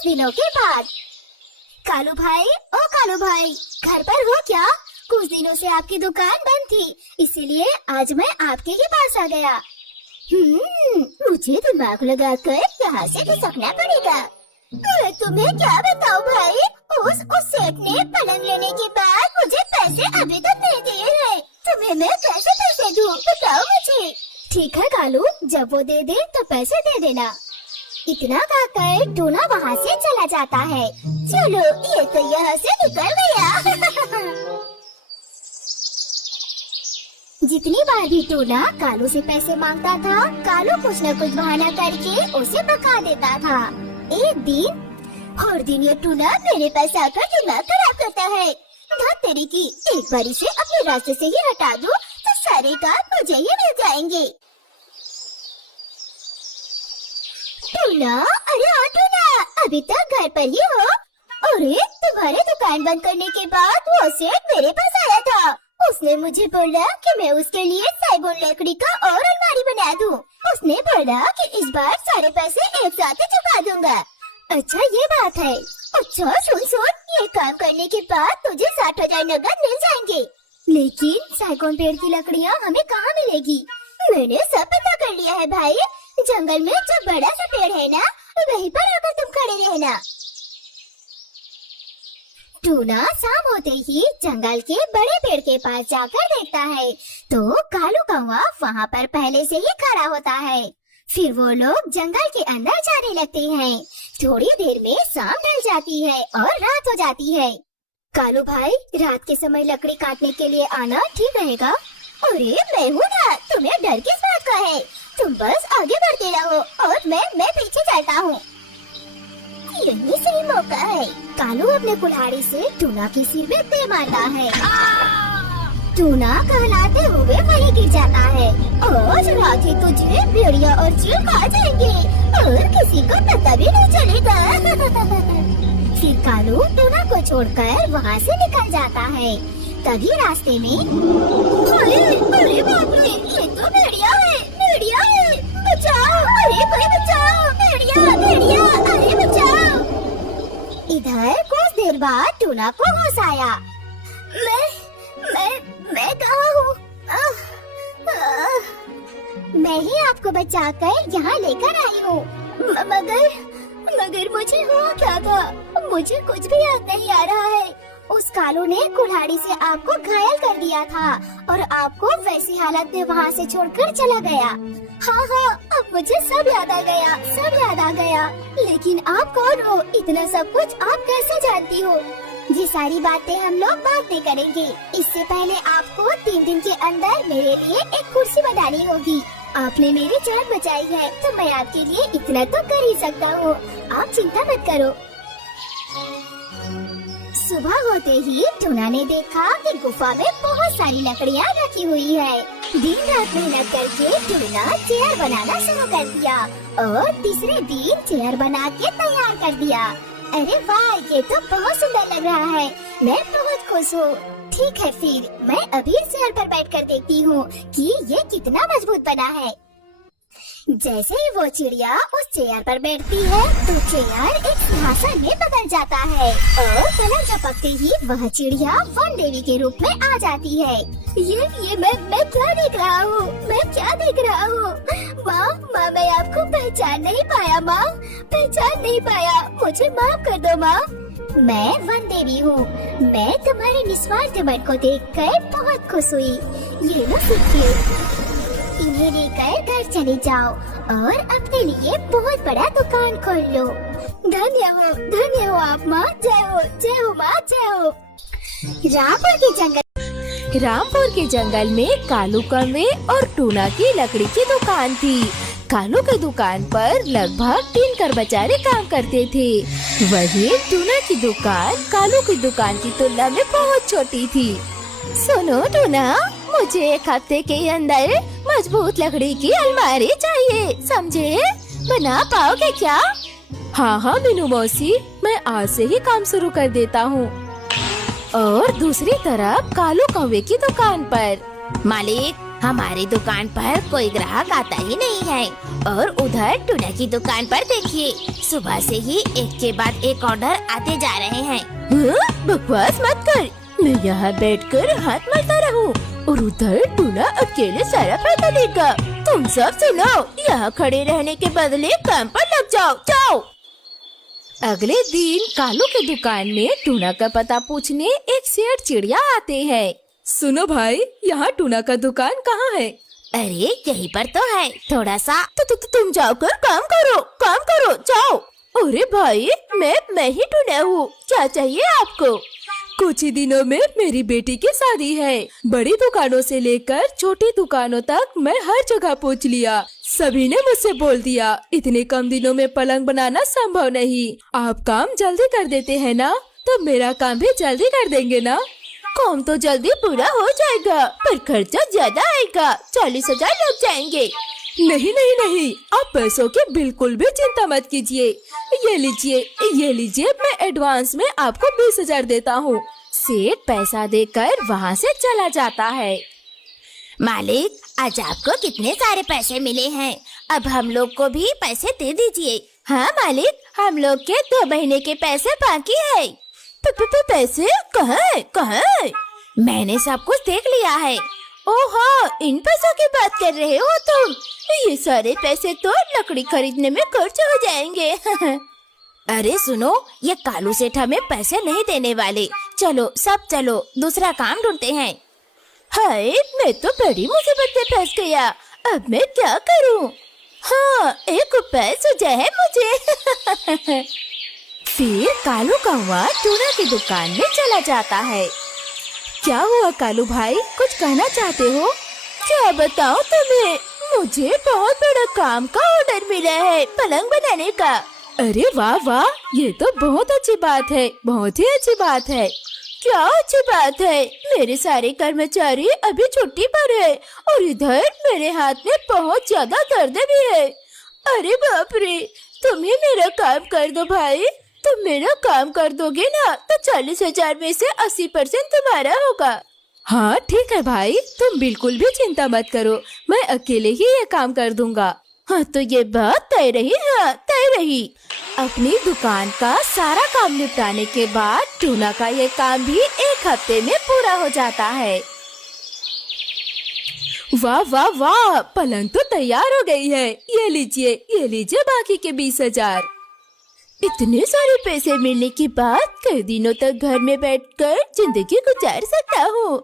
कुछ दिनों के बाद। कालू भाई, ओ कालू भाई, घर पर हो क्या? कुछ दिनों से आपकी दुकान बंद थी, इसीलिए आज मैं आपके ही पास आ गया। मुझे दिमाग लगाकर यहाँ से खिसकना पड़ेगा। मैं तुम्हें क्या बताऊँ भाई, उस सेठ ने पलंग लेने के बाद मुझे पैसे अभी तक नहीं दिए हैं। तुम्हें मैं कैसे पैसे दूँ, बताओ मुझे। ठीक है कालू, जब वो दे दे तो पैसे दे देना। इतना कहकर टूना वहाँ से चला जाता है। चलो, ये तो यहाँ से निकल गया। जितनी बार भी टूना कालू से पैसे मांगता था, कालू कुछ न कुछ बहाना करके उसे भगा देता था। एक दिन हर दिन ये टूना मेरे पास आकर दिमाग खराब करता है। धत तेरी की, एक बार इसे अपने रास्ते से ही हटा दो तो सारे काम मुझे ही मिल जाएंगे। टूना, अरे हाँ टूना, अभी तक घर पर ही हो? अरे तुम्हारे दुकान बंद करने के बाद वो सेठ मेरे पास आया था। उसने मुझे बोला कि मैं उसके लिए सागौन लकड़ी का और अलमारी बना दूं। उसने बोला कि इस बार सारे पैसे एक साथ ही चुका दूंगा। अच्छा ये बात है। अच्छा सुन, ये काम करने के बाद तुझे 60,000 नगद मिल जाएंगे। लेकिन सागौन पेड़ की लकड़ियाँ हमें कहाँ मिलेगी? मैंने सब पता कर लिया है भाई। जंगल में जो बड़ा सा पेड़ है ना, वहीं पर आकर तुम खड़े रहना। टूना शाम होते ही जंगल के बड़े पेड़ के पास जाकर देखता है तो कालू कौवा वहाँ पर पहले से ही खड़ा होता है। फिर वो लोग जंगल के अंदर जाने लगते हैं। थोड़ी देर में शाम ढल जाती है और रात हो जाती है। कालू भाई, रात के समय लकड़ी काटने के लिए आना ठीक रहेगा? अरे मैं हूँ ना, तुम्हें डर किस बात का है? तुम बस आगे बढ़ते रहो और मैं पीछे चलता हूँ। यही सही मौका है। कालू अपने कुल्हाड़ी से टूना के सिर में दे मारता है। टूना कहलाते हुए वहीं गिर जाता है। आज रात ही तुझे भेड़िया और चील खा जाएंगे और किसी को पता भी नहीं चलेगा। फिर कालू टूना को छोड़कर वहाँ से निकल जाता है। तभी रास्ते में अरे बाप रे, ये तो भेड़िया है, भेड़िया है, बचाओ, अरे कोई बचाओ, भेड़िया भेड़िया, अरे बचाओ। इधर कुछ देर बाद टूना को होश आया। मैं कहाँ हूँ? मैं ही आपको बचाकर यहाँ लेकर आई हूँ। मगर मुझे हुआ क्या था? मुझे कुछ भी याद नहीं आ रहा है। उस कालू ने कुल्हाड़ी से आपको घायल कर दिया था और आपको वैसी हालत में वहाँ से छोड़कर चला गया। हाँ, अब मुझे सब याद आ गया, सब याद आ गया। लेकिन आप कौन हो? इतना सब कुछ आप कैसे जानती हो? ये सारी बातें हम लोग बाद में करेंगे। इससे पहले आपको 3 दिन के अंदर मेरे लिए एक कुर्सी बनानी होगी। आपने मेरी जान बचाई है तो मैं आपके लिए इतना तो कर ही सकता हूँ। आप चिंता मत करो। सुबह होते ही टूना ने देखा कि गुफा में बहुत सारी लकड़ियाँ रखी हुई है। दिन रात मेहनत करके टूना चेयर बनाना शुरू कर दिया और तीसरे दिन चेयर बना के तैयार कर दिया। अरे वाह, ये तो बहुत सुंदर लग रहा है। मैं बहुत खुश हूँ। ठीक है, फिर मैं अभी चेयर पर बैठकर देखती हूँ कि ये कितना मजबूत बना है। जैसे ही वो चिड़िया उस चेयर पर बैठती है तो चेयर एक सिंहासन में बदल जाता है और पलक झपकते ही वह चिड़िया वन देवी के रूप में आ जाती है। ये मैं क्या देख रहा हूँ? मैं क्या देख रहा हूँ? माँ, मैं आपको पहचान नहीं पाया। माँ, पहचान नहीं पाया। मुझे माफ कर दो माँ। मैं वन देवी हूँ। मैं तुम्हारे निस्वार्थ मन को देखकर बहुत खुश हुई। ये लो सिक्के, इन्हें लेकर घर चले जाओ और अपने लिए बहुत बड़ा दुकान खोल लो। धन्य हो आप माँ। जय हो माँ, जय हो। रामपुर के जंगल में कालू कौवे और टूना की लकड़ी की दुकान थी। कालू की दुकान पर लगभग 3 कर्मचारी काम करते थे। वहीं टूना की दुकान कालू की दुकान की तुलना में बहुत छोटी थी। सुनो टूना, मुझे 1 हफ्ते के अंदर मजबूत लकड़ी की अलमारी चाहिए, समझे? बना पाओगे क्या? हाँ मीनू मौसी, मैं आज से ही काम शुरू कर देता हूँ। और दूसरी तरफ कालू कौवे की दुकान पर, मालिक हमारी दुकान पर कोई ग्राहक आता ही नहीं है। और उधर टूना की दुकान पर देखिए, सुबह से ही एक के बाद एक ऑर्डर आते जा रहे हैं। बकवास मत कर, मैं यहाँ बैठकर हाथ मलता रहूं और उधर टूना अकेले सारा पैसा देगा। तुम सब सुनो, यहाँ खड़े रहने के बदले काम पर लग जाओ, जाओ। अगले दिन कालू की दुकान में टूना का पता पूछने एक शेर चिड़िया आते हैं। सुनो भाई, यहाँ टूना का दुकान कहाँ है? अरे यहीं पर तो है, थोड़ा सा तुम जाकर काम करो, जाओ। अरे भाई, मैं ही टूना हूँ, क्या चाहिए आपको? कुछ ही दिनों में मेरी बेटी की शादी है। बड़ी दुकानों से लेकर छोटी दुकानों तक मैं हर जगह पहुँच लिया। सभी ने मुझसे बोल दिया, इतने कम दिनों में पलंग बनाना संभव नहीं। आप काम जल्दी कर देते हैं ना, तो मेरा काम भी जल्दी कर देंगे ना? काम तो जल्दी पूरा हो जाएगा, पर खर्चा ज्यादा आएगा, 40,000 लग जाएंगे। नहीं, आप पैसों की बिल्कुल भी चिंता मत कीजिए। ये लीजिए, मैं एडवांस में आपको 20,000 देता हूँ। सेठ पैसा देकर वहाँ से चला जाता है। मालिक, आज आपको कितने सारे पैसे मिले हैं, अब हम लोग को भी पैसे दे दीजिए। हाँ मालिक, हम लोग के 2 महीने के पैसे बाकी है। पैसे कहाँ है? मैंने सब कुछ देख लिया है। ओहो, इन पैसों की बात कर रहे हो तुम? ये सारे पैसे तो लकड़ी खरीदने में खर्च हो जाएंगे। अरे सुनो, ये कालू सेठ हमें पैसे नहीं देने वाले। चलो दूसरा काम ढूंढते हैं। हाय, मैं तो बड़ी मुसीबत में फंस गया, अब मैं क्या करूं? हाँ, एक उपाय सूझा है मुझे। फिर कालू कौवा टूना की दुकान में चला जाता है। क्या हुआ कालू भाई, कुछ कहना चाहते हो? क्या बताऊं तुम्हें, मुझे बहुत बड़ा काम का ऑर्डर मिला है, पलंग बनाने का। अरे वाह, ये तो बहुत अच्छी बात है, बहुत ही अच्छी बात है। क्या अच्छी बात है? मेरे सारे कर्मचारी अभी छुट्टी पर है और इधर मेरे हाथ में बहुत ज्यादा दर्द भी है। अरे बाप रे, तुम ही मेरा काम कर दो भाई। तुम मेरा काम कर दोगे ना, तो 40,000 में से 80% तुम्हारा होगा। हाँ ठीक है भाई, तुम बिल्कुल भी चिंता मत करो, मैं अकेले ही ये काम कर दूंगा। हाँ तो ये बात तय रही। हाँ तय रही। अपनी दुकान का सारा काम निपटाने के बाद टूना का ये काम भी 1 हफ्ते में पूरा हो जाता है। वाह, पलंग तो तैयार हो गई है। ये लीजिए बाकी के 20,000। इतने सारे पैसे मिलने के बाद कई दिनों तक घर में बैठकर जिंदगी गुजार सकता हूँ।